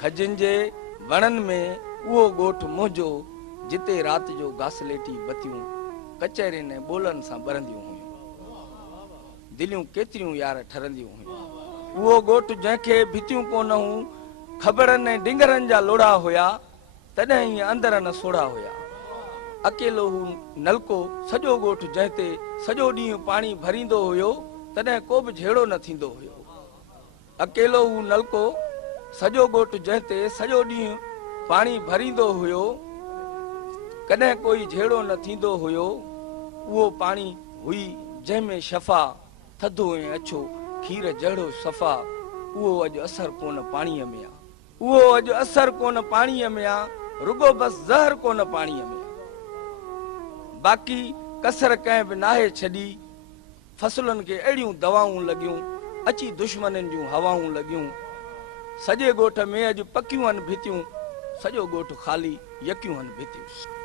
खजन जे वणन में उहो ॻोठ मुंहिंजो जिते रात जो घासलेटी बतियूं कचहरे ने बोलन सां बरंदियूं हुयूं। दिलियूं केतिरियूं यार ठरंदियूं हुयूं। उहो ॻोठ जंहिंखे भितियूं कोन हूं, खबरनि ऐं डिंगरनि जा लोड़ा हुया, तॾहिं ई अंदर न सोड़ा हुया। अकेलो हू नलको सॼो ॻोठ जंहिं ते सॼो ॾींहुं पाणी भरींदो हुयो, तॾहिं को बि झेड़ो न थींदो हुयो। अकेलो हू नलको सॼो ॻोठ जंहिं ते सॼो ॾींहुं पाणी भरींदो हुयो, कॾहिं कोई झेड़ो न थींदो हुयो। उहो पाणी हुई जंहिंमें शफ़ा थधो ऐं अछो खीर जहिड़ो सफ़ा। उहो अॼु असर कोन पाणीअ में आ। उहो अॼु असर कोन पाणीअ में आ, रुगो बस ज़हर कोन पाणीअ में आ। बाक़ी कसर कंहिं बि नाहे छॾी। फसलुनि खे अहिड़ियूं दवाऊं लॻियूं, अची दुश्मननि जूं हवाऊं लॻियूं। सॼे ॻोठ में अॼु पकियूं आहिनि भितियूं, सॼो ॻोठ ख़ाली यकियूं आहिनि भितियूं।